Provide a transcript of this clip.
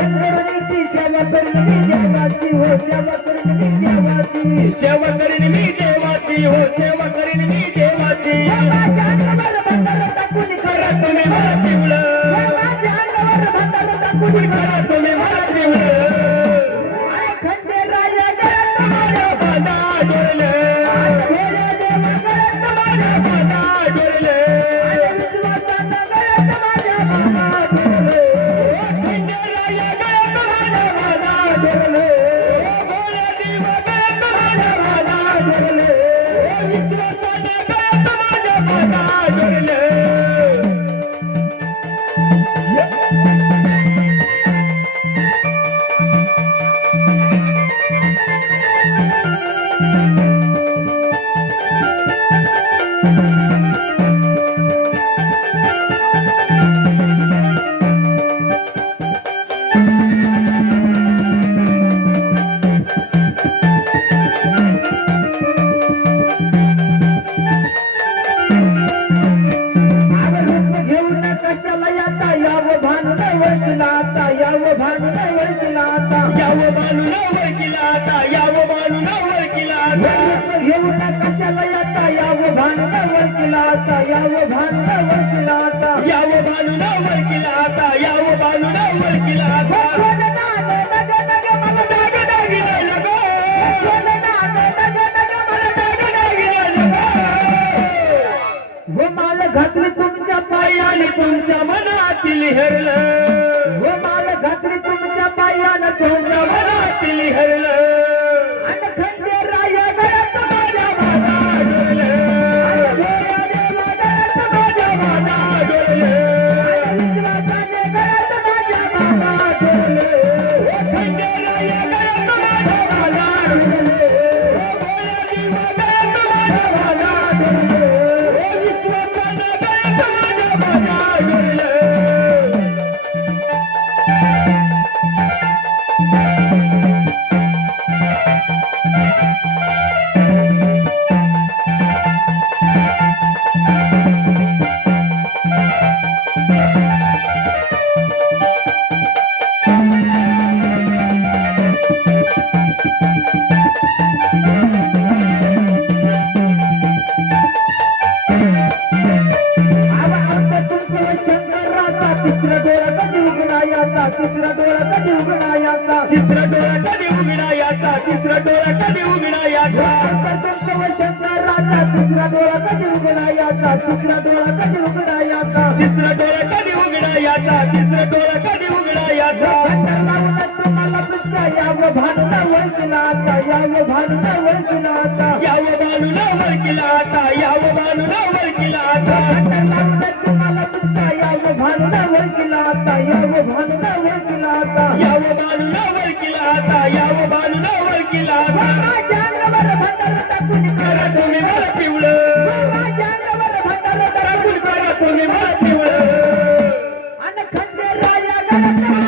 शंकराची सेवा करीन मी देवाची हो सेवा करीन मी देवाची सेवा करीन मी देवाची हो सेवा करीन मी देवाची माझ्या अंगावर भंडारा टाकून करा तुम्ही मला पिवळं माझ्या अंगावर भंडारा टाकून करा तुम्ही मला पिवळं अरे खंडेराया गळ्यात माझ्या बाधा डोरले भोळ्या देवा गळ्यात माझ्या बाधा डोरले अरे विश्वासानं गळ्यात माझ्या बाबा डोरले खंडेराया गळ्यात माझ्या बाधा डोरले भोळ्या देवा गळ्यात माझ्या बाधा डोरले विश्वासाने गळ्यात माझ्या बाधा डोरले घेऊन कशाला याता यावं भांडण वळखला आता यावं भांडण वळखला आता यावं बालून वळखीला आता यावं बालून वळखीला आता घेऊन कशाला याता यावं भांडण वळखला आता यावं भांडण वळखला आता यावं बालून वळखीला आता यावं बालून वळखीला आता सोनं नाणं नग नग मला डाग डागिला लगो सोनं नाणं नग नग मला डाग डागिला लगो हो माल घातली तुमच्या पायाने तुमच्या मनातील हरलं हो माल घातली तुमच्या पायानं तुमच्या मनातील हरलं आणि खंडेराया गळ्यात माझ्या बाबा डोरले आणि भोळ्या देवा गळ्यात माझ्या बाबा डोरले आणि विश्वासाने गळ्यात माझ्या बाबा डोरले खंडेराया गळ्यात माझ्या बाधा डोरले भोळ्या देवा गळ्यात माझ्या बाधा डोरले विश्वासाने गळ्यात माझ्या बाधा डोरले आवा आमचा तुमचा शंकराचा तिसरा डोळा कधी उघडायाचा तिसरा डोळा कधी उघडायाचा तिसरा डोळा कधी उघडा याचा तिसरा डोळा कधी उघडा याचा आमचा तुमचा शंकराचा तिसरा डोळा कधी उघडायाचा तिसरा डोळा कधी उघडायाचा तिसरा डोळा कधी उघडा याचा तिसरा डोळा कधी उघडा याचा घंटा लावून तुम्हाला तुमच्या यावं भांडणं वळखला आता यावं भांडणं वळखला आता यावं बालून वळखीला आता यावं बालून वळखीला आता घंटा लावून तुम्हाला तुमच्या यावं भांडणं वळखला आता यावं भांडणं वळखला आता यावं बालून वळखीला आता यावं बालून वळखीला आता माझ्या अंगावर भंडारा टाकून करा तुम्ही मला पिवळं माझ्या अंगावर भंडारा टाकून करा तुम्ही मला पिवळं आणि खंडेराया गळ्यात